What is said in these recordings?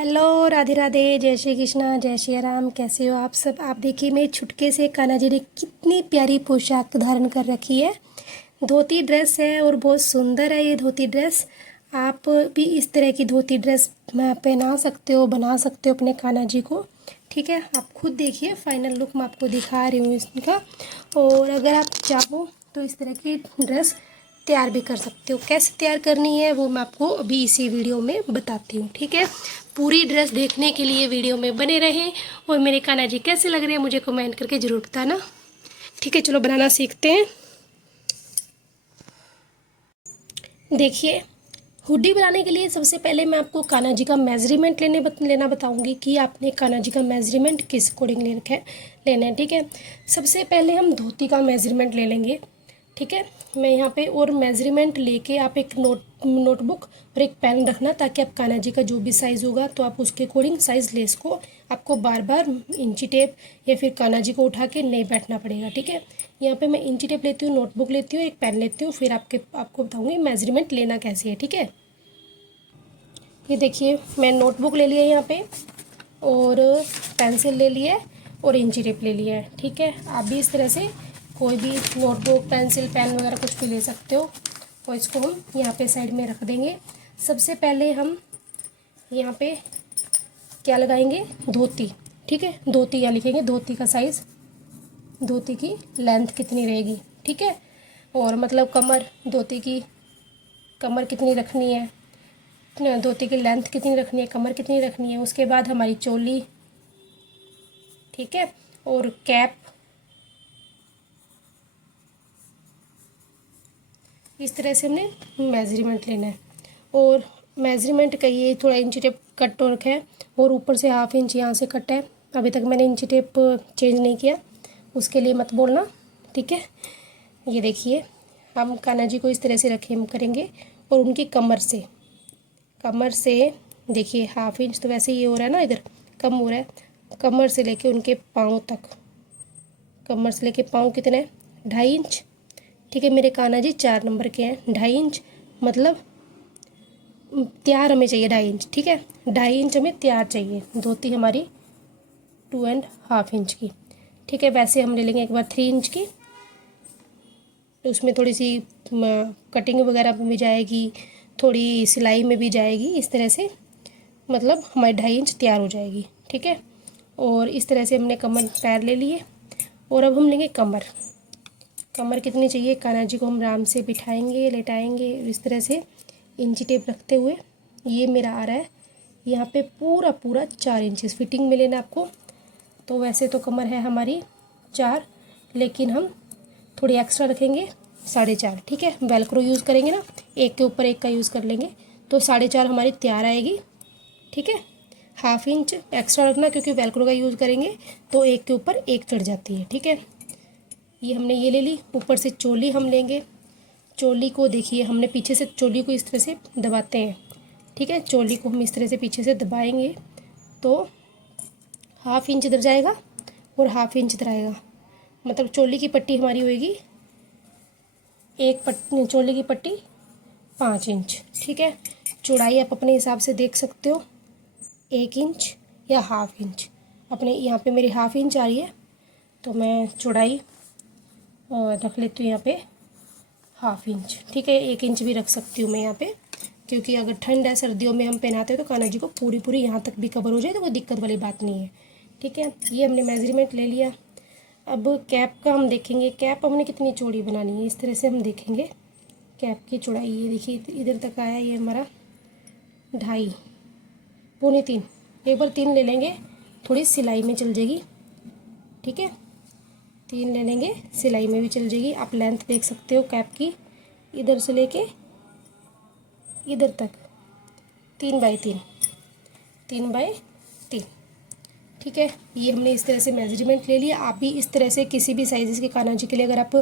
Hello, Radhe Radhe, जय श्री कृष्णा, जय श्री राम। कैसे हो आप सब? आप देखिए मेरे छुटके से कान्हा जी ने कितनी प्यारी पोशाक धारण कर रखी है। धोती ड्रेस है और बहुत सुंदर है ये धोती ड्रेस। आप भी इस तरह की धोती ड्रेस पहना सकते हो, बना सकते हो अपने कान्हा जी को। ठीक है, आप खुद देखिए, फाइनल लुक मैं आपको दिखा रही हूँ इसका। और अगर आप चाहो तो इस तरह की ड्रेस तैयार भी कर सकते हो। कैसे तैयार करनी है वो मैं आपको अभी इसी वीडियो में बताती हूँ। ठीक है, पूरी ड्रेस देखने के लिए वीडियो में बने रहें। और मेरे कान्हा जी कैसे लग रहे हैं मुझे कमेंट करके ज़रूर बताना। ठीक है, चलो बनाना सीखते हैं। देखिए, हुडी बनाने के लिए सबसे पहले मैं आपको कान्हा जी का मेजरमेंट लेना बताऊंगी कि आपने कान्हा जी का मेजरमेंट किस अकॉर्डिंग लेना है। ठीक है, सबसे पहले हम धोती का मेजरमेंट ले लेंगे। ठीक है, मैं यहाँ पे और मेजरमेंट लेके आप एक नोटबुक और एक पेन रखना, ताकि आप कान्हा जी का जो भी साइज़ होगा तो आप उसके अकॉर्डिंग साइज़ ले सको। आपको बार बार इंची टेप या फिर कान्हा जी को उठा के नहीं बैठना पड़ेगा। ठीक है, यहाँ पे मैं इंची टेप लेती हूँ, नोटबुक लेती हूँ, एक पेन लेती हूँ, फिर आपको बताऊँगी मेजरमेंट लेना कैसे है। ठीक है, ये देखिए मैं नोटबुक ले लिया यहाँ पे, और पेंसिल ले लिया है, और इंची टेप ले लिया है। ठीक है, आप भी इस तरह से कोई भी नोटबुक, पेंसिल, पेन वगैरह कुछ भी ले सकते हो। और इसको हम यहाँ पे साइड में रख देंगे। सबसे पहले हम यहाँ पे क्या लगाएंगे, धोती। ठीक है, धोती यहाँ लिखेंगे, धोती का साइज़, धोती की लेंथ कितनी रहेगी। ठीक है, और मतलब कमर, धोती की कमर कितनी रखनी है, धोती की लेंथ कितनी रखनी है, कमर कितनी रखनी है। उसके बाद हमारी चोली, ठीक है, और कैप। इस तरह से हमने मेजरमेंट लेना है। और मेजरमेंट का ये थोड़ा इंची टेप कट हो रखा है, और ऊपर से ½ इंच यहाँ से कट है। अभी तक मैंने इंची टेप चेंज नहीं किया, उसके लिए मत बोलना। ठीक है, ये देखिए हम कान्हा जी को इस तरह से रखें करेंगे, और उनकी कमर से देखिए ½ इंच तो वैसे ये हो रहा है ना, इधर कम हो रहा है। कमर से लेके उनके पाँव तक, कमर से लेके पाँव कितने हैं, 2.5 इंच। ठीक है, मेरे कान्हा जी 4 नंबर के हैं, 2.5 इंच मतलब तैयार हमें चाहिए 2.5 इंच। ठीक है, 2.5 इंच हमें तैयार चाहिए। धोती हमारी 2.5 इंच की। ठीक है, वैसे हम ले लेंगे एक बार 3 इंच की, तो उसमें थोड़ी सी कटिंग वगैरह में भी जाएगी, थोड़ी सिलाई में भी जाएगी। इस तरह से मतलब हमारी 2.5 इंच तैयार हो जाएगी। ठीक है, और इस तरह से हमने कमर पैर ले लिए। और अब हम लेंगे कमर। कमर कितनी चाहिए, कान्हा जी को हम आराम से बिठाएंगे, लेटाएंगे, इस तरह से इंची टेप रखते हुए। ये मेरा आ रहा है यहाँ पे पूरा 4 इंचेस फिटिंग में लेना आपको। तो वैसे तो कमर है हमारी 4, लेकिन हम थोड़ी एक्स्ट्रा रखेंगे 4.5। ठीक है, वेलक्रो यूज़ करेंगे ना, एक के ऊपर एक का यूज़ कर लेंगे, तो 4.5 हमारी तैयार आएगी। ठीक है, ½ इंच एक्स्ट्रा रखना, क्योंकि वेलक्रो का यूज़ करेंगे तो एक के ऊपर एक चढ़ जाती है। ठीक है, ये हमने ये ले ली। ऊपर से चोली हम लेंगे। चोली को देखिए, हमने पीछे से चोली को इस तरह से दबाते हैं। ठीक है, चोली को हम इस तरह से पीछे से दबाएंगे तो ½ इंच इधर जाएगा और ½ इंच इधर आएगा। मतलब चोली की पट्टी हमारी होएगी, चोली की पट्टी 5 इंच। ठीक है, चौड़ाई आप अपने हिसाब से देख सकते हो, 1 इंच या ½ इंच। अपने यहाँ पे मेरी ½ इंच आ रही है, तो मैं चौड़ाई रख लेती हूँ यहाँ पे ½ इंच। ठीक है, 1 इंच भी रख सकती हूँ मैं यहाँ पे, क्योंकि अगर ठंड है, सर्दियों में हम पहनाते हैं तो कान्हा जी को पूरी यहाँ तक भी कवर हो जाए तो कोई दिक्कत वाली बात नहीं है। ठीक है, ये हमने मेजरमेंट ले लिया। अब कैप का हम देखेंगे, कैप हमने कितनी चौड़ी बनानी है, इस तरह से हम देखेंगे कैप की चौड़ाई। ये देखिए इधर तक आया, ये हमारा 2.5, पौने 3, एक बार 3 ले लेंगे, थोड़ी सिलाई में चल जाएगी। ठीक है, 3 ले लेंगे, सिलाई में भी चल जाएगी। आप लेंथ देख सकते हो कैप की, इधर से लेके इधर तक 3x3, 3x3। ठीक है, ये हमने इस तरह से मेजरमेंट ले लिया। आप भी इस तरह से किसी भी साइज़ के कान्हा जी के लिए, अगर आप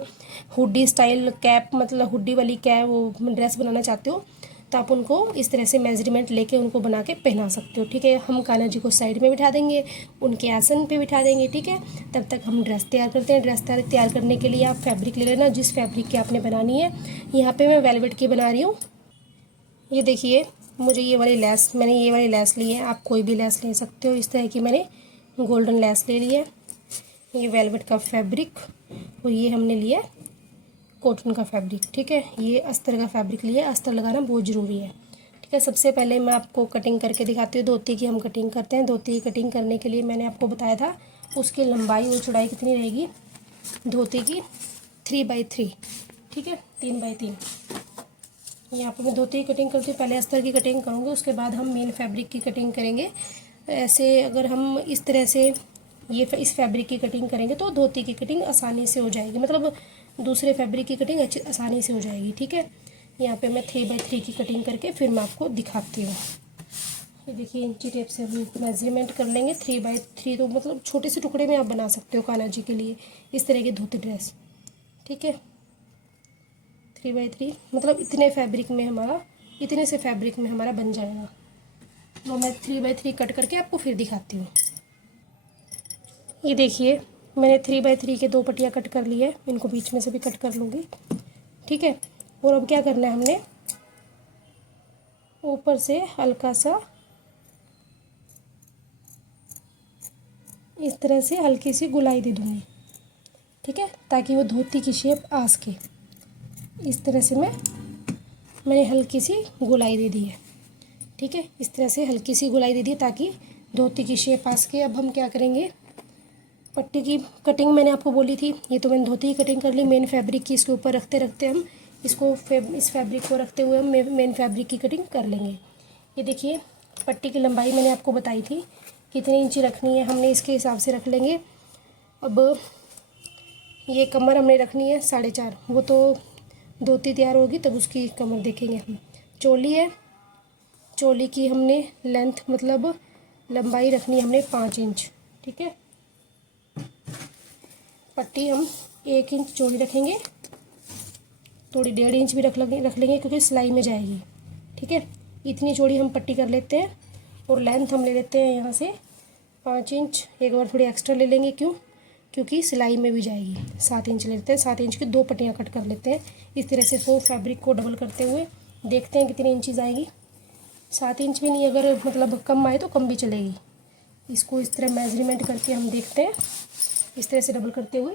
हुडी स्टाइल कैप, मतलब हुडी वाली कैप वो ड्रेस बनाना चाहते हो, तो आप उनको इस तरह से मेजरमेंट लेके उनको बना के पहना सकते हो। ठीक है, हम कान्हा जी को साइड में बिठा देंगे, उनके आसन पे बिठा देंगे। ठीक है, तब तक हम ड्रेस तैयार करते हैं। ड्रेस तैयार करने के लिए आप फैब्रिक ले लेना, जिस फैब्रिक की आपने बनानी है। यहाँ पे मैं वेलवेट की बना रही हूँ। ये देखिए मुझे ये वाली लेस, मैंने ये वाली लेस ली है, आप कोई भी लेस ले सकते हो। इस तरह की मैंने गोल्डन लेस ले ली है। ये वेलवेट का फैब्रिक, और ये हमने लिया कॉटन का फैब्रिक। ठीक है, ये अस्तर का फैब्रिक लिया है। अस्तर लगाना बहुत ज़रूरी है। ठीक है, सबसे पहले मैं आपको कटिंग करके दिखाती हूँ। धोती की हम कटिंग करते हैं। धोती की कटिंग करने के लिए मैंने आपको बताया था उसकी लंबाई और चौड़ाई कितनी रहेगी धोती की, 3x3। ठीक है, 3x3। यहाँ पर मैं धोती की कटिंग करती हूँ। पहले अस्तर की कटिंग करूँगी, उसके बाद हम मेन फैब्रिक की कटिंग करेंगे। ऐसे अगर हम इस तरह से इस फैब्रिक की कटिंग करेंगे तो धोती की कटिंग आसानी से हो जाएगी, मतलब दूसरे फैब्रिक की कटिंग अच्छी आसानी से हो जाएगी। ठीक है, यहाँ पे मैं 3x3 की कटिंग करके फिर मैं आपको दिखाती हूँ। ये देखिए, इंची टेप से हम मेजरमेंट कर लेंगे। 3x3 तो मतलब छोटे से टुकड़े में आप बना सकते हो कान्हा जी के लिए इस तरह की धोती ड्रेस। ठीक है, 3x3 मतलब इतने से फैब्रिक में हमारा बन जाएगा। तो मैं 3x3 कट करके आपको फिर दिखाती हूँ। ये देखिए, मैंने 3x3 के 2 पट्टियाँ कट कर ली है। इनको बीच में से भी कट कर लूँगी। ठीक है, और अब क्या करना है, हमने ऊपर से हल्का सा इस तरह से हल्की सी गुलाई दे दूँगी। ठीक है, ताकि वो धोती की शेप आ सके। इस तरह से मैंने हल्की सी गुलाई दे दी है। ठीक है, इस तरह से हल्की सी गुलाई दे दी ताकि धोती की शेप आ सके। अब हम क्या करेंगे, पट्टी की कटिंग मैंने आपको बोली थी, ये तो मैंने धोती की कटिंग कर ली। मेन फैब्रिक की इसके ऊपर रखते रखते हम इस फैब्रिक को रखते हुए हम मेन फैब्रिक की कटिंग कर लेंगे। ये देखिए, पट्टी की लंबाई मैंने आपको बताई थी कितनी इंची रखनी है, हमने इसके हिसाब से रख लेंगे। अब ये कमर हमने रखनी है 4.5, वो तो धोती तैयार होगी तब उसकी कमर देखेंगे हम। चोली है, चोली की हमने लेंथ मतलब लंबाई रखनी है हमने 5 इंच। ठीक है, पट्टी हम 1 इंच चौड़ी रखेंगे, थोड़ी 1.5 इंच भी रख लेंगे क्योंकि सिलाई में जाएगी। ठीक है, इतनी चौड़ी हम पट्टी कर लेते हैं। और लेंथ हम ले लेते हैं यहाँ से 5 इंच। एक बार थोड़ी एक्स्ट्रा ले लेंगे, क्योंकि सिलाई में भी जाएगी। 7 इंच ले लेते हैं। 7 इंच की 2 पट्टियाँ कट कर लेते हैं। इस तरह से वो फैब्रिक को डबल करते हुए देखते हैं कितनी इंचीज़ आएगी। 7 इंच भी नहीं, अगर मतलब कम आए तो कम भी चलेगी। इसको इस तरह मेजरमेंट करके हम देखते हैं, इस तरह से डबल करते हुए।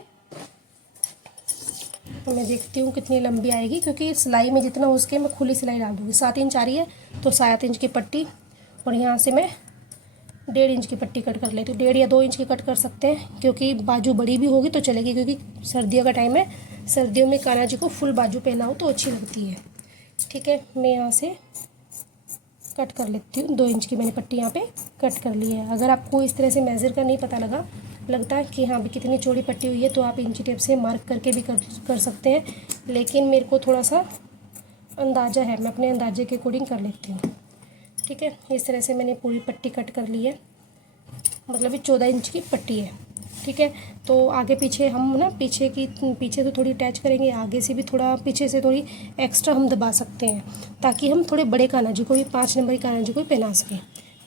तो मैं देखती हूँ कितनी लंबी आएगी, क्योंकि सिलाई में जितना हो सके मैं खुली सिलाई डाल दूँगी। 7 इंच आ रही है तो 7 इंच की पट्टी, और यहाँ से मैं 1.5 इंच की पट्टी कट कर लेती हूँ। 1.5 या 2 इंच की कट कर सकते हैं, क्योंकि बाजू बड़ी भी होगी तो चलेगी, क्योंकि सर्दियों का टाइम है। सर्दियों में कान्हा जी को फुल बाजू पहना हो तो अच्छी लगती है। ठीक है, मैं यहाँ से कट कर लेती हूँ। 2 इंच की मैंने पट्टी यहाँ पे कट कर ली है। अगर आपको इस तरह से मेज़र का नहीं पता लगता है कि हाँ भी कितनी चौड़ी पट्टी हुई है, तो आप इंची टेप से मार्क करके भी कर सकते हैं। लेकिन मेरे को थोड़ा सा अंदाज़ा है, मैं अपने अंदाजे के अकॉर्डिंग कर लेती हूँ। ठीक है, इस तरह से मैंने पूरी पट्टी कट कर ली है, मतलब ये 14 इंच की पट्टी है। ठीक है, तो आगे पीछे हम ना पीछे तो थोड़ी अटैच करेंगे, आगे से भी थोड़ा, पीछे से थोड़ी एक्स्ट्रा हम दबा सकते हैं, ताकि हम थोड़े बड़े कान्हा जी को भी 5 नंबर की कान्हा जी को भी पहना सकें।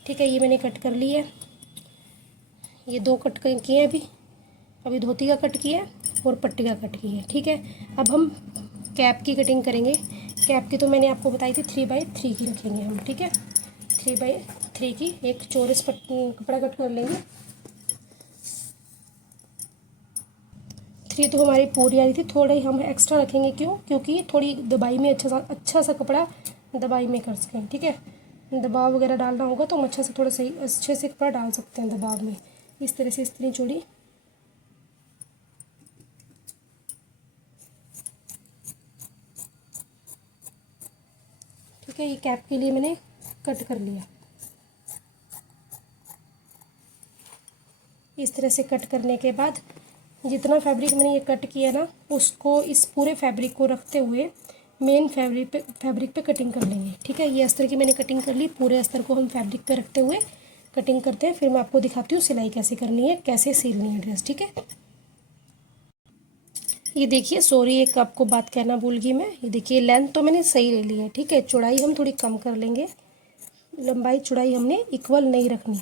ठीक है, ये मैंने कट कर ली है। ये 2 कट किए हैं अभी धोती का कट किया है और पट्टी का कट किया है। ठीक है, अब हम कैप की कटिंग करेंगे। कैप की तो मैंने आपको बताई थी 3x3 की रखेंगे हम। ठीक है, 3x3 की एक चौरस कपड़ा कट कर लेंगे। 3 तो हमारी पूरी आ रही थी, थोड़ी हम एक्स्ट्रा रखेंगे। क्योंकि थोड़ी दबाई में अच्छा सा कपड़ा दबाई में कर सकें। ठीक है, दबाव वगैरह डालना होगा तो हम अच्छे से कपड़ा डाल सकते हैं दबाव में। इस तरह से इतनी चौड़ी ठीक है, ये कैप के लिए मैंने कट कर लिया। इस तरह से कट करने के बाद जितना फैब्रिक मैंने ये कट किया ना, उसको इस पूरे फैब्रिक को रखते हुए मेन फैब्रिक पे कटिंग कर लेंगे। ठीक है, ये अस्तर की मैंने कटिंग कर ली। पूरे अस्तर को हम फैब्रिक पे रखते हुए कटिंग करते हैं। फिर मैं आपको दिखाती हूँ सिलाई कैसे करनी है, कैसे सिलनी है ड्रेस। ठीक है, ये देखिए, सॉरी एक आपको बात कहना भूल गई मैं। ये देखिए, लेंथ तो मैंने सही ले ली है। ठीक है, चौड़ाई हम थोड़ी कम कर लेंगे, लंबाई चौड़ाई हमने इक्वल नहीं रखनी।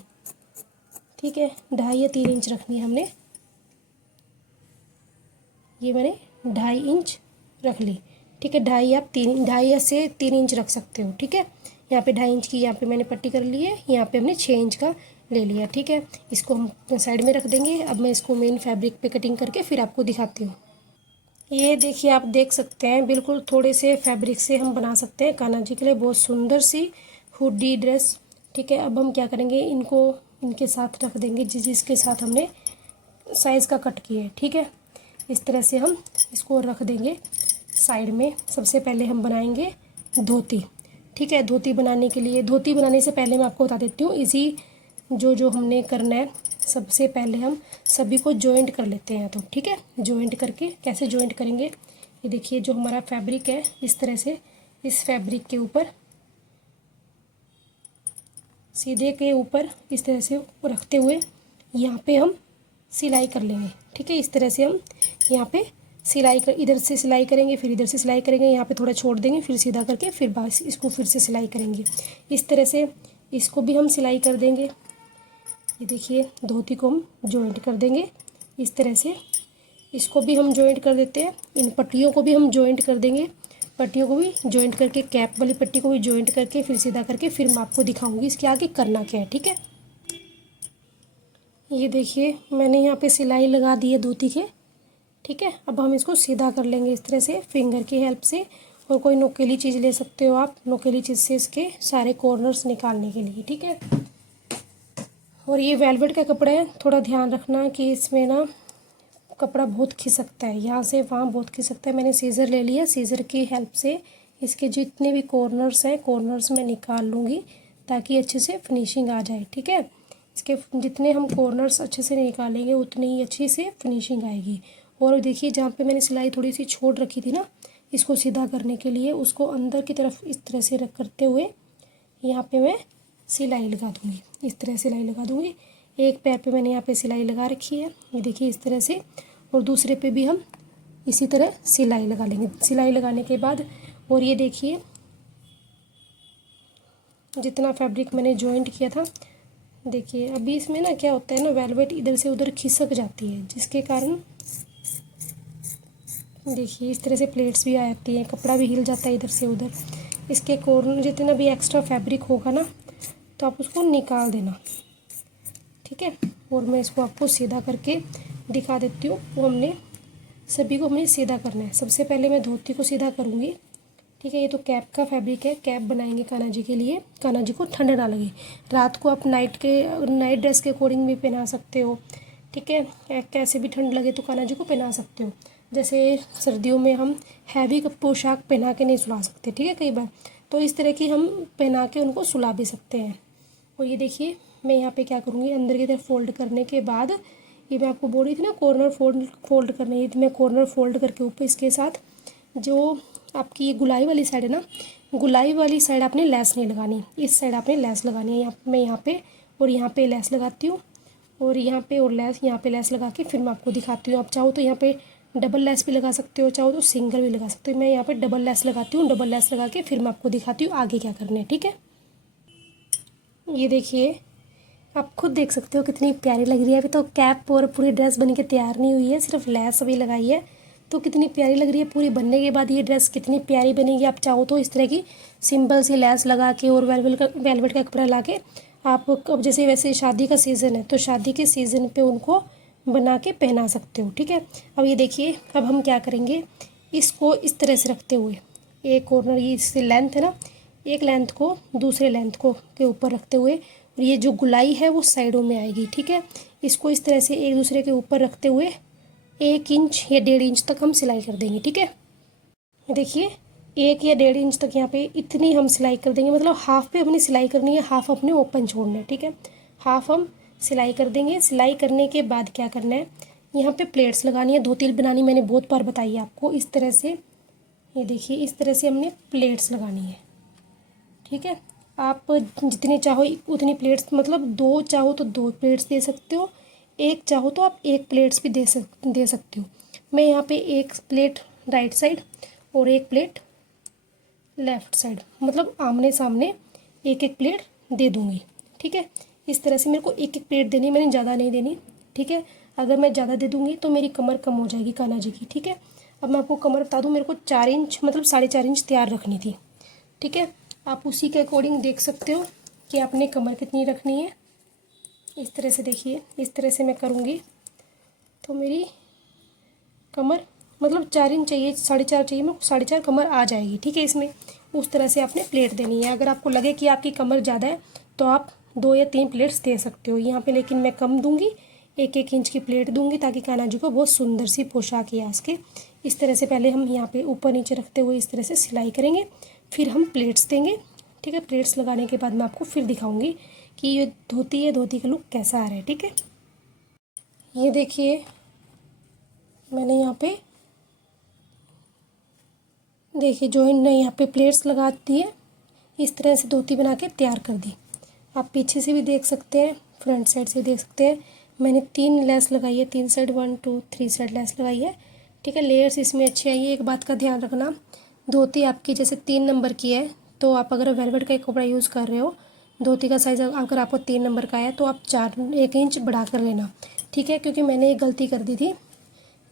ठीक है, 2.5 या 3 इंच रखनी है हमने। ये मैंने 2.5 इंच रख ली। ठीक है, 2.5 या 3 इंच रख सकते हो। ठीक है, यहाँ पे 2.5 इंच की यहाँ पे मैंने पट्टी कर ली है, यहाँ पे हमने 6 इंच का ले लिया। ठीक है, इसको हम साइड में रख देंगे। अब मैं इसको मेन फैब्रिक पे कटिंग करके फिर आपको दिखाती हूँ। ये देखिए, आप देख सकते हैं बिल्कुल थोड़े से फैब्रिक से हम बना सकते हैं कान्हा जी के लिए बहुत सुंदर सी हुडी ड्रेस। ठीक है, अब हम क्या करेंगे, इनको इनके साथ रख देंगे जिसके साथ हमने साइज़ का कट किया है। ठीक है, इस तरह से हम इसको रख देंगे साइड में। सबसे पहले हम बनाएंगे धोती। ठीक है, धोती बनाने के लिए, धोती बनाने से पहले मैं आपको बता देती हूँ इसी जो हमने करना है। सबसे पहले हम सभी को जॉइंट कर लेते हैं। तो ठीक है, जॉइंट करके कैसे जॉइंट करेंगे, ये देखिए जो हमारा फैब्रिक है इस तरह से इस फैब्रिक के ऊपर सीधे के ऊपर इस तरह से रखते हुए यहाँ पे हम सिलाई कर लेंगे। ठीक है, इस तरह से हम यहाँ पे सिलाई कर, इधर से सिलाई करेंगे, फिर इधर से सिलाई करेंगे, यहाँ पे थोड़ा छोड़ देंगे, फिर सीधा करके फिर बस इसको फिर से सिलाई करेंगे। इस तरह से इसको भी हम सिलाई कर देंगे। ये देखिए धोती को हम जॉइंट कर देंगे इस तरह से, इसको भी हम जॉइंट कर देते हैं। इन पट्टियों को भी हम जॉइंट कर देंगे, पट्टियों को भी जॉइंट करके, कैप वाली पट्टी को भी जॉइंट करके फिर सीधा करके फिर मैं आपको दिखाऊंगी इसके आगे करना क्या है। ठीक है, ये देखिए मैंने यहाँ पे सिलाई लगा दी है धोती के। ठीक है, अब हम इसको सीधा कर लेंगे इस तरह से फिंगर की हेल्प से, और कोई नोकीली चीज़ ले सकते हो आप, नोकीली चीज़ से इसके सारे कॉर्नर्स निकालने के लिए। ठीक है, और ये वेलवेट का कपड़ा है, थोड़ा ध्यान रखना कि इसमें ना कपड़ा बहुत खिसकता है, यहाँ से वहाँ बहुत खिसकता है। मैंने सीज़र ले लिया, सीज़र की हेल्प से इसके जितने भी कॉर्नर्स हैं कॉर्नर्स में निकाल लूँगी ताकि अच्छे से फिनिशिंग आ जाए। ठीक है, इसके जितने हम कॉर्नर्स अच्छे से निकालेंगे उतनी ही अच्छी से फिनिशिंग आएगी। और देखिए जहाँ पे मैंने सिलाई थोड़ी सी छोड़ रखी थी ना, इसको सीधा करने के लिए उसको अंदर की तरफ इस तरह से रख करते हुए यहाँ पे मैं सिलाई लगा दूँगी, इस तरह सिलाई लगा दूँगी। एक पैर पे मैंने यहाँ पे सिलाई लगा रखी है, ये देखिए इस तरह से, और दूसरे पे भी हम इसी तरह सिलाई लगा लेंगे। सिलाई लगाने के बाद, और ये देखिए जितना फैब्रिक मैंने जॉइंट किया था, देखिए अभी इसमें ना क्या होता है ना, वेलवेट इधर से उधर खिसक जाती है, जिसके कारण देखिए इस तरह से प्लेट्स भी आ जाती हैं, कपड़ा भी हिल जाता है इधर से उधर। इसके कॉर्नर जितना भी एक्स्ट्रा फैब्रिक होगा ना तो आप उसको निकाल देना। ठीक है, और मैं इसको आपको सीधा करके दिखा देती हूँ। वो हमने सभी को हमने सीधा करना है। सबसे पहले मैं धोती को सीधा करूँगी। ठीक है, ये तो कैप का फैब्रिक है, कैप बनाएंगे कान्हा जी के लिए। कान्हा जी को ठंड ना लगे, रात को आप नाइट ड्रेस के अकॉर्डिंग भी पहना सकते हो। ठीक है, कैसे भी ठंड लगे तो कान्हा जी को पहना सकते हो। जैसे सर्दियों में हम हैवी पोशाक पहना के नहीं सुला सकते, ठीक है, कई बार तो इस तरह की हम पहना के उनको सुला भी सकते हैं। और ये देखिए मैं यहाँ पे क्या करूँगी, अंदर की तरफ फोल्ड करने के बाद, ये मैं आपको बोल रही थी ना कॉर्नर फोल्ड करना, ये तो मैं कॉर्नर फोल्ड करके ऊपर इसके साथ जो आपकी ये गुलाई वाली साइड है ना, गुलाई वाली साइड आपने लेस नहीं लगानी, इस साइड आपने लेस लगानी है। यहाँ मैं यहाँ पे और यहाँ पे लेस लगाती हूँ, और यहाँ पे और लेस, यहाँ पे लेस लगा के फिर मैं आपको दिखाती हूँ। आप चाहो तो यहाँ पे डबल लेस भी लगा सकते हो, चाहो तो सिंगल भी लगा सकते हो। मैं यहाँ पे डबल लेस लगाती हूँ, डबल लेस लगा के फिर मैं आपको दिखाती हूँ आगे क्या करना है। ठीक है, ये देखिए आप खुद देख सकते हो कितनी प्यारी लग रही है। अभी तो कैप और पूरी ड्रेस बन के तैयार नहीं हुई है, सिर्फ लेस अभी लगाई है, तो कितनी प्यारी लग रही है। पूरी बनने के बाद ये ड्रेस कितनी प्यारी बनेगी। आप चाहो तो इस तरह की सिंपल सी लेस लगा के और वेलवेट का कपड़ा ला के आप, अब जैसे वैसे शादी का सीज़न है तो शादी के सीज़न पे उनको बना के पहना सकते हो। ठीक है, अब ये देखिए अब हम क्या करेंगे, इसको इस तरह से रखते हुए एक कॉर्नर, ये इससे लेंथ है ना, एक लेंथ को दूसरे लेंथ को के ऊपर रखते हुए, और ये जो गुलाई है वो साइडों में आएगी। ठीक है, इसको इस तरह से एक दूसरे के ऊपर रखते हुए 1 इंच या 1.5 इंच तक हम सिलाई कर देंगे। ठीक है, देखिए 1 या 1.5 इंच तक यहाँ पे इतनी हम सिलाई कर देंगे, मतलब हाफ पे अपनी सिलाई करनी है, हाफ अपने ओपन छोड़ना है। ठीक है, हाफ हम सिलाई कर देंगे। सिलाई करने के बाद क्या करना है, यहाँ पे प्लेट्स लगानी है, धोती बनानी मैंने बहुत बार बताई है आपको। इस तरह से ये देखिए इस तरह से हमने प्लेट्स लगानी है। ठीक है, आप जितनी चाहो उतनी प्लेट्स, मतलब 2 चाहो तो 2 प्लेट्स दे सकते हो, 1 चाहो तो आप 1 प्लेट्स भी दे सकते हो। मैं यहाँ पे 1 प्लेट राइट साइड और 1 प्लेट लेफ़्ट साइड, मतलब आमने सामने 1 प्लेट दे दूँगी। ठीक है, इस तरह से मेरे को 1 प्लेट देनी, मैंने ज़्यादा नहीं देनी। ठीक है, अगर मैं ज़्यादा दे दूँगी तो मेरी कमर कम हो जाएगी कान्हा जी की। ठीक है, अब मैं आपको कमर बता दूँ, मेरे को 4 इंच मतलब 4.5 इंच तैयार रखनी थी। ठीक है, आप उसी के अकॉर्डिंग देख सकते हो कि आपने कमर कितनी रखनी है। इस तरह से देखिए, इस तरह से मैं करूँगी तो मेरी कमर मतलब 4 इंच चाहिए, 4.5 चाहिए, मैं 4.5 कमर आ जाएगी। ठीक है, इसमें उस तरह से आपने प्लेट देनी है। अगर आपको लगे कि आपकी कमर ज़्यादा है तो आप 2 या 3 प्लेट्स दे सकते हो यहाँ पे, लेकिन मैं कम दूंगी, 1-1 इंच की प्लेट दूंगी ताकि कान्हा जी को बहुत सुंदर सी पोशाक यास के। इस तरह से पहले हम यहाँ पे ऊपर नीचे रखते हुए इस तरह से सिलाई करेंगे, फिर हम प्लेट्स देंगे। ठीक है, प्लेट्स लगाने के बाद मैं आपको फिर दिखाऊंगी कि ये धोती है, धोती का लुक कैसा आ रहा है। ठीक है, ये देखिए मैंने यहाँ पे देखिए जॉइंट ने यहाँ पे प्लेट्स लगा दी है, इस तरह से धोती बना के तैयार कर दी। आप पीछे से भी देख सकते हैं, फ्रंट साइड से देख सकते हैं। मैंने 3 लेस लगाई है, 3 साइड 1 2 3 साइड लेस लगाई है। ठीक है, लेयर्स इसमें अच्छी आई है। एक बात का ध्यान रखना, धोती आपकी जैसे 3 नंबर की है तो आप अगर वेलवेट का एक कपड़ा यूज़ कर रहे हो, धोती का साइज़ अगर आपको 3 नंबर का है तो आप 1 इंच बढ़ा कर लेना। ठीक है, क्योंकि मैंने एक गलती कर दी थी।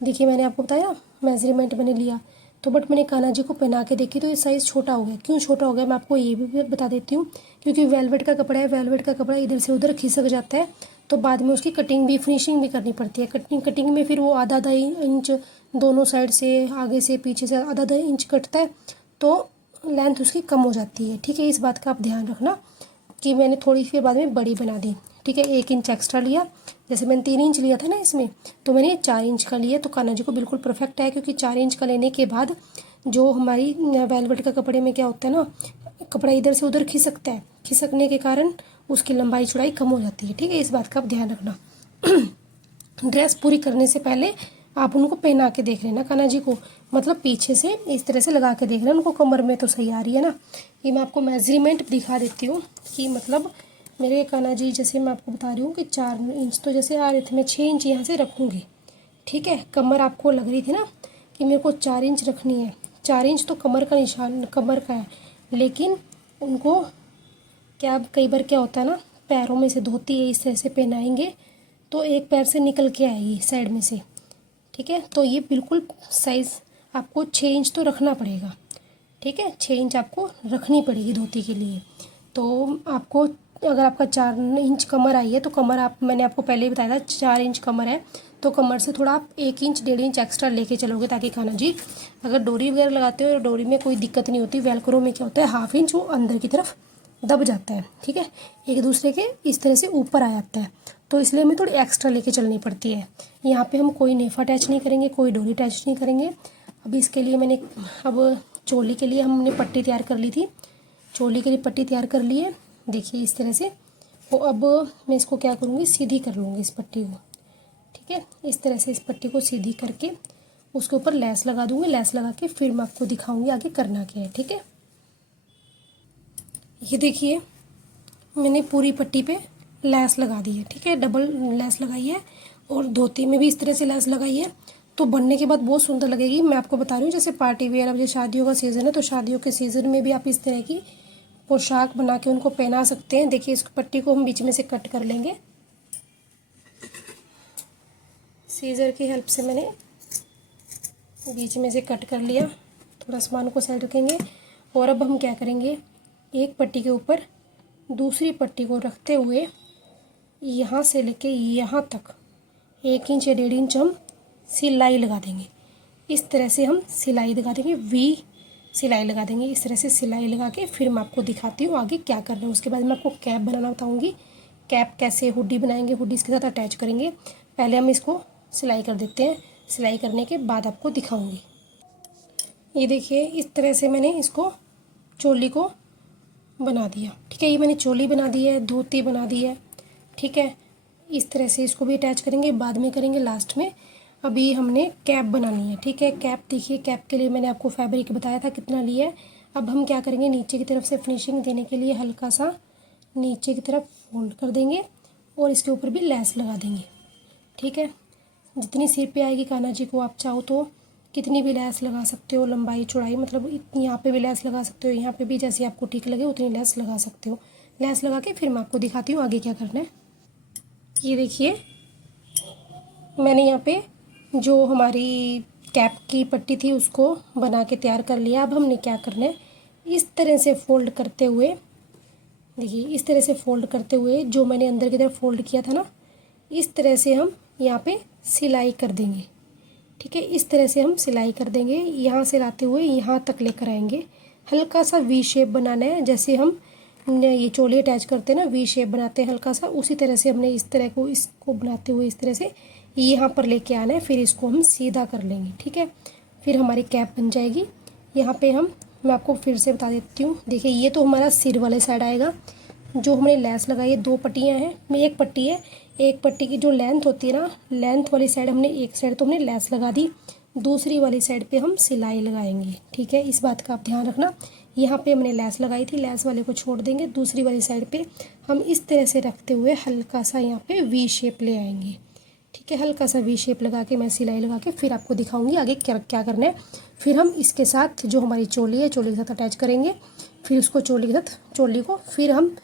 देखिए मैंने आपको बताया मेजरमेंट मैंने लिया तो बट मैंने कान्हा जी को पहना के देखी तो ये साइज़ छोटा हो गया। क्यों छोटा हो गया मैं आपको ये भी बता देती हूँ, क्योंकि वेलवेट का कपड़ा है, वेलवेट का कपड़ा इधर से उधर खिसक जाता है तो बाद में उसकी कटिंग भी फिनिशिंग भी करनी पड़ती है। कटिंग में फिर वो आधा इंच दोनों साइड से, आगे से पीछे से आधा इंच कटता है तो लेंथ उसकी कम हो जाती है। ठीक है, इस बात का आप ध्यान रखना कि मैंने थोड़ी सी बाद में बड़ी बना दी। ठीक है, 1 इंच एक्स्ट्रा लिया, जैसे मैंने 3 इंच लिया था ना इसमें, तो मैंने 4 इंच का लिया तो कान्हा जी को बिल्कुल परफेक्ट है। क्योंकि 4 इंच का लेने के बाद जो हमारी वेलवेट का कपड़े में क्या होता है ना, कपड़ा इधर से उधर खिसकता है, खिसकने के कारण उसकी लंबाई चौड़ाई कम हो जाती है। ठीक है, इस बात का आप ध्यान रखना। ड्रेस पूरी करने से पहले आप उनको पहना के देख लेना कान्हा जी को, मतलब पीछे से इस तरह से लगा के देख लेना उनको, कमर में तो सही आ रही है ना। ये मैं आपको मेजरमेंट दिखा देती हूँ कि मतलब मेरे कान्हा जी जैसे मैं आपको बता रही हूँ कि 4 इंच तो जैसे आ रहे थे, मैं 6 इंच यहाँ से रखूँगी। ठीक है, कमर आपको लग रही थी ना कि मेरे को 4 इंच रखनी है, 4 इंच तो कमर का निशान कमर का है, लेकिन उनको क्या कई बार क्या होता है ना, पैरों में से धोती है इस तरह से पहनाएंगे तो एक पैर से निकल के आएगी साइड में से। ठीक है, तो ये बिल्कुल साइज़ आपको 6 इंच तो रखना पड़ेगा। ठीक है, 6 इंच आपको रखनी पड़ेगी धोती के लिए। तो आपको अगर आपका 4 इंच कमर आई है तो कमर आप, मैंने आपको पहले ही बताया था 4 इंच कमर है तो कमर से थोड़ा आप 1 इंच 1.5 इंच एक्स्ट्रा लेके चलोगे ताकि कान्हा जी अगर डोरी वगैरह लगाते हो, डोरी में कोई दिक्कत नहीं होती। वेलक्रो में क्या होता है, 1/2 इंच वो अंदर की तरफ दब जाता है। ठीक है, एक दूसरे के इस तरह से ऊपर आ जाता है तो इसलिए हमें थोड़ी एक्स्ट्रा लेके चलनी पड़ती है। यहाँ पे हम कोई नेफा अटैच नहीं करेंगे, कोई डोरी अटैच नहीं करेंगे। अब इसके लिए मैंने अब चोली के लिए हमने पट्टी तैयार कर ली थी, चोली के लिए पट्टी तैयार कर ली है। देखिए इस तरह से, तो अब मैं इसको क्या करूँगी, सीधी कर लूँगी इस पट्टी को। ठीक है, इस तरह से इस पट्टी को सीधी करके उसके ऊपर लेस लगा दूँगी। लेस लगा के फिर मैं आपको दिखाऊँगी आगे करना क्या है। ठीक है, ये देखिए मैंने पूरी पट्टी पे लेस लगा दी है। ठीक है, डबल लेस लगाई है और धोती में भी इस तरह से लेस लगाई है तो बनने के बाद बहुत सुंदर लगेगी। मैं आपको बता रही हूँ जैसे पार्टी वेयर, अब जैसे शादियों का सीज़न है तो शादियों के सीज़न में भी आप इस तरह की पोशाक बना के उनको पहना सकते हैं। देखिए इस पट्टी को हम बीच में से कट कर लेंगे, सीज़र की हेल्प से मैंने बीच में से कट कर लिया। थोड़ा सामान को साइड रखेंगे और अब हम क्या करेंगे, एक पट्टी के ऊपर दूसरी पट्टी को रखते हुए यहाँ से लेके यहाँ तक 1 इंच या 1.5 इंच हम सिलाई लगा देंगे। इस तरह से हम सिलाई लगा देंगे, वी सिलाई लगा देंगे। इस तरह से सिलाई लगा के फिर मैं आपको दिखाती हूँ आगे क्या करना है। उसके बाद मैं आपको कैप बनाना बताऊँगी, कैप कैसे हुडी बनाएंगे, हुडी इसके साथ अटैच करेंगे। पहले हम इसको सिलाई कर देते हैं, सिलाई करने के बाद आपको दिखाऊँगी। ये देखिए इस तरह से मैंने इसको चोली को बना दिया। ठीक है, ये मैंने चोली बना दी है, धोती बना दी है। ठीक है, इस तरह से इसको भी अटैच करेंगे, बाद में करेंगे लास्ट में। अभी हमने कैप बनानी है। ठीक है, कैप देखिए, कैप के लिए मैंने आपको फैब्रिक बताया था कितना लिया है। अब हम क्या करेंगे, नीचे की तरफ से फिनिशिंग देने के लिए हल्का सा नीचे की तरफ फोल्ड कर देंगे और इसके ऊपर भी लेस लगा देंगे। ठीक है, जितनी सिर पे आएगी कान्हा जी को आप चाहो तो कितनी भी लेस लगा सकते हो, लंबाई चौड़ाई मतलब इतनी, यहाँ पे भी लेस लगा सकते हो, यहाँ पे भी जैसे आपको ठीक लगे उतनी लेस लगा सकते हो। लेस लगा के फिर मैं आपको दिखाती हूँ आगे क्या करना है। ये देखिए मैंने यहाँ पे जो हमारी कैप की पट्टी थी उसको बना के तैयार कर लिया। अब हमने क्या करना है, इस तरह से फोल्ड करते हुए, देखिए इस तरह से फोल्ड करते हुए जो मैंने अंदर की तरफ फोल्ड किया था ना, इस तरह से हम यहाँ पे सिलाई कर देंगे। ठीक है, इस तरह से हम सिलाई कर देंगे, यहाँ से लाते हुए यहाँ तक लेकर आएंगे। हल्का सा वी शेप बनाना है, जैसे हम ये चोली अटैच करते हैं ना, वी शेप बनाते हैं हल्का सा, उसी तरह से हमने इस तरह को इसको बनाते हुए इस तरह से यहाँ पर लेके आना है, फिर इसको हम सीधा कर लेंगे। ठीक है, फिर हमारी कैप बन जाएगी। यहाँ पे मैं आपको फिर से बता देती हूँ। देखिए ये तो हमारा सिर वाले साइड आएगा। जो हमने लेस लगाई है, 2 पट्टियाँ हैं, में एक पट्टी है, एक पट्टी की जो लेंथ होती है ना, लेंथ वाली साइड हमने एक साइड तो हमने लेस लगा दी, दूसरी वाली साइड पे हम सिलाई लगाएंगे। ठीक है, इस बात का आप ध्यान रखना। यहाँ पे हमने लेस लगाई थी, लेस वाले को छोड़ देंगे, दूसरी वाली साइड पे हम इस तरह से रखते हुए हल्का सा यहाँ पे वी शेप ले आएंगे। ठीक है, हल्का सा वी शेप लगा के मैं सिलाई लगा के फिर आपको दिखाऊंगी आगे क्या क्या करना है। फिर हम इसके साथ जो हमारी चोली है, चोली के साथ अटैच करेंगे, फिर उसको चोली के साथ, चोली को फिर हम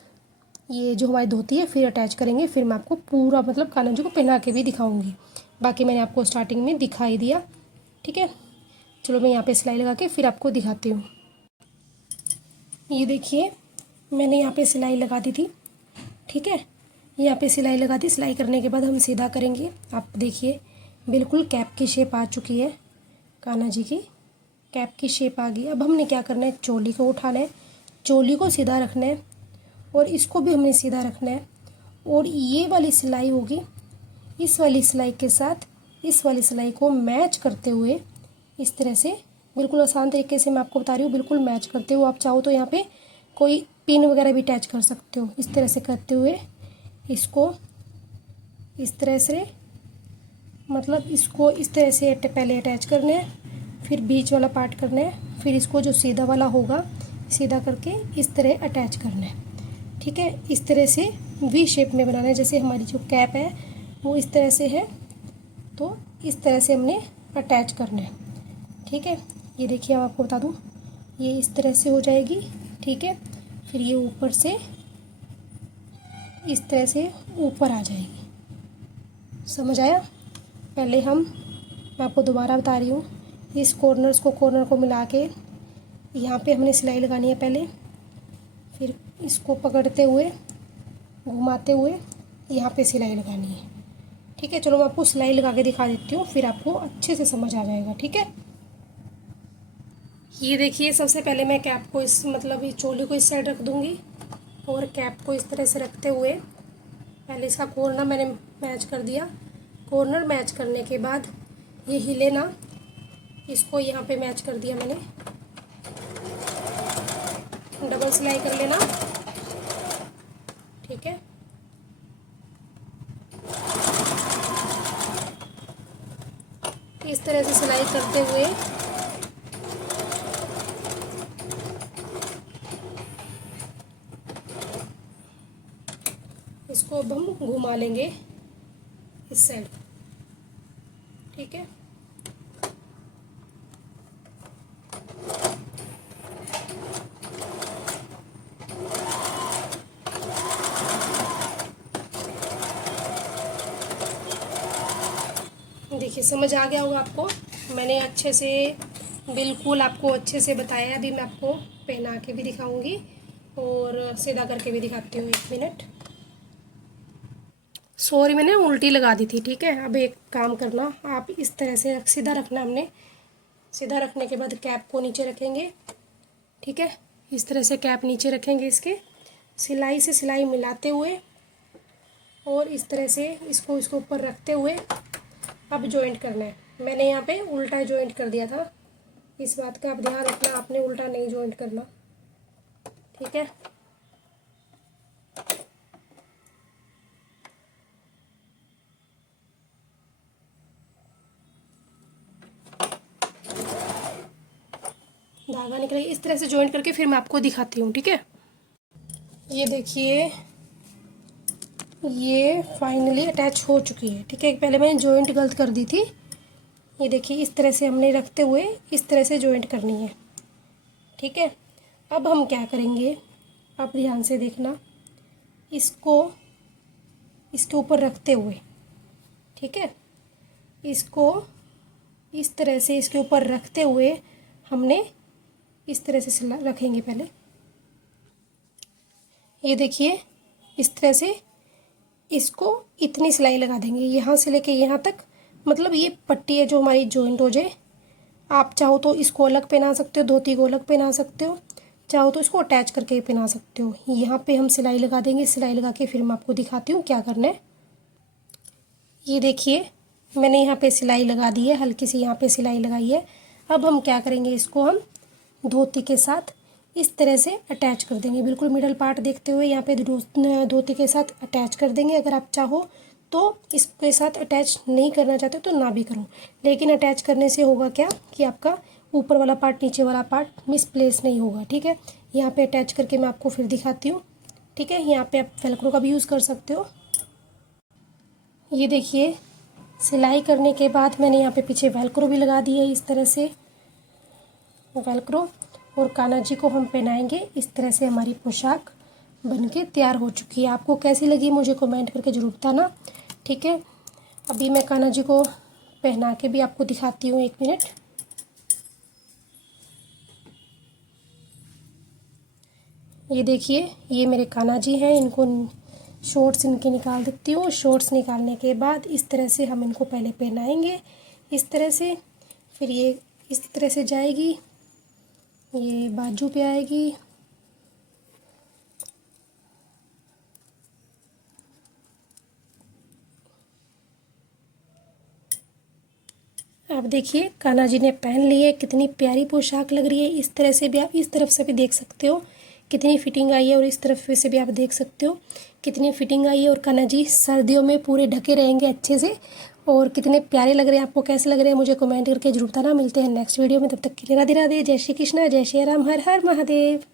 ये जो हमारी धोती है फिर अटैच करेंगे। फिर मैं आपको पूरा मतलब कान्हा जी को पहना के भी दिखाऊंगी। बाकी मैंने आपको स्टार्टिंग में दिखाई दिया। ठीक है, चलो मैं यहाँ पे सिलाई लगा के फिर आपको दिखाती हूँ। ये देखिए मैंने यहाँ पे सिलाई लगा दी थी। ठीक है, यहाँ पे सिलाई लगा दी। सिलाई करने के बाद हम सीधा करेंगे। आप देखिए बिल्कुल कैप की शेप आ चुकी है, कान्हा जी की कैप की शेप आ गई। अब हमने क्या करना है, चोली को उठाना है, चोली को सीधा रखना है और इसको भी हमने सीधा रखना है। और ये वाली सिलाई होगी इस वाली सिलाई के साथ इस वाली सिलाई को मैच करते हुए इस तरह से, बिल्कुल आसान तरीके से मैं आपको बता रही हूँ, बिल्कुल मैच करते हुए। आप चाहो तो यहाँ पे कोई पिन वगैरह भी अटैच कर सकते हो। इस तरह से करते हुए इसको इस तरह से, मतलब इसको इस तरह से पहले अटैच करना है, फिर बीच वाला पार्ट करना है, फिर इसको जो सीधा वाला होगा सीधा करके इस तरह अटैच करना है। ठीक है, इस तरह से वी शेप में बनाना है। जैसे हमारी जो कैप है वो इस तरह से है, तो इस तरह से हमने अटैच करना है। ठीक है, ये देखिए मैं आपको बता दूँ, ये इस तरह से हो जाएगी। ठीक है, फिर ये ऊपर से इस तरह से ऊपर आ जाएगी। समझ आया? पहले मैं आपको दोबारा बता रही हूँ, इस कॉर्नर को मिला के यहाँ पे हमने सिलाई लगानी है पहले, फिर इसको पकड़ते हुए घुमाते हुए यहाँ पे सिलाई लगानी है। ठीक है, चलो मैं आपको सिलाई लगा के दिखा देती हूँ, फिर आपको अच्छे से समझ आ जाएगा। ठीक है, ये देखिए सबसे पहले मैं कैप को इस मतलब ये चोली को इस साइड रख दूँगी और कैप को इस तरह से रखते हुए पहले इसका कॉर्नर मैंने मैच कर दिया। कॉर्नर मैच करने के बाद ये हिले ना, इसको यहाँ पे मैच कर दिया मैंने। डबल सिलाई कर लेना। ठीक है, इस तरह से सिलाई करते हुए इसको अब हम घुमा लेंगे इस साइड। ठीक है, देखिए समझ आ गया होगा आपको। मैंने अच्छे से बिल्कुल आपको अच्छे से बताया। अभी मैं आपको पहना के भी दिखाऊंगी और सीधा करके भी दिखाती हूँ। 1 मिनट, सॉरी मैंने उल्टी लगा दी थी। ठीक है, अब एक काम करना, आप इस तरह से सीधा रखना। हमने सीधा रखने के बाद कैप को नीचे रखेंगे। ठीक है, इस तरह से कैप नीचे रखेंगे, इसके सिलाई से सिलाई मिलाते हुए और इस तरह से इसको ऊपर रखते हुए अब जॉइंट करना है। मैंने यहाँ पे उल्टा जॉइंट कर दिया था, इस बात का आप ध्यान रखना, आपने उल्टा नहीं जॉइंट करना। ठीक है, धागा निकले, इस तरह से जॉइंट करके फिर मैं आपको दिखाती हूँ। ठीक है, ये देखिए ये फाइनली अटैच हो चुकी है। ठीक है, पहले मैंने जॉइंट गलत कर दी थी। ये देखिए इस तरह से हमने रखते हुए इस तरह से जॉइंट करनी है। ठीक है, अब हम क्या करेंगे, आप ध्यान से देखना, इसको इसके ऊपर रखते हुए, ठीक है, इसको इस तरह से इसके ऊपर रखते हुए हमने इस तरह से सिला रखेंगे पहले। ये देखिए इस तरह से इसको इतनी सिलाई लगा देंगे, यहाँ से लेके यहाँ तक। मतलब ये पट्टी है जो हमारी जॉइंट हो जाए। आप चाहो तो इसको अलग पहना सकते हो, धोती को अलग पहना सकते हो, चाहो तो इसको अटैच करके पहना सकते हो। यहाँ पे हम सिलाई लगा देंगे। सिलाई लगा के फिर मैं आपको दिखाती हूँ क्या करना है। ये देखिए मैंने यहाँ पे सिलाई लगा दी है, हल्की सी यहाँ पे सिलाई लगाई है। अब हम क्या करेंगे, इसको हम धोती के साथ इस तरह से अटैच कर देंगे। बिल्कुल मिडल पार्ट देखते हुए यहाँ पे धोती के साथ अटैच कर देंगे। अगर आप चाहो तो इसके साथ अटैच नहीं करना चाहते तो ना भी करो, लेकिन अटैच करने से होगा क्या कि आपका ऊपर वाला पार्ट नीचे वाला पार्ट मिसप्लेस नहीं होगा। ठीक है, यहाँ पे अटैच करके मैं आपको फिर दिखाती हूँ। ठीक है, यहाँ पे आप वेलक्रो का भी यूज़ कर सकते हो। ये देखिए सिलाई करने के बाद मैंने यहाँ पे पीछे वेलक्रो भी लगा दी है इस तरह से, वेलक्रो। और कान्हा जी को हम पहनाएंगे। इस तरह से हमारी पोशाक बनके तैयार हो चुकी है। आपको कैसी लगी मुझे कमेंट करके ज़रूर बताना। ठीक है, अभी मैं कान्हा जी को पहना के भी आपको दिखाती हूँ, 1 मिनट। ये देखिए ये मेरे कान्हा जी हैं, इनको शॉर्ट्स इनके निकाल देती हूँ। शॉर्ट्स निकालने के बाद इस तरह से हम इनको पहले पहनाएंगे, इस तरह से। फिर ये इस तरह से जाएगी, ये बाजू पे आएगी। आप देखिए कान्हा जी ने पहन ली है, कितनी प्यारी पोशाक लग रही है। इस तरह से भी आप इस तरफ से भी देख सकते हो कितनी फिटिंग आई है, और इस तरफ से भी आप देख सकते हो कितनी फिटिंग आई है। और कान्हा जी सर्दियों में पूरे ढके रहेंगे अच्छे से, और कितने प्यारे लग रहे हैं। आपको कैसे लग रहे हैं मुझे कमेंट करके जरूर बताना। मिलते हैं नेक्स्ट वीडियो में, तब तक के लिए राधे राधे, जय श्री कृष्णा, जय श्री राम, हर हर महादेव।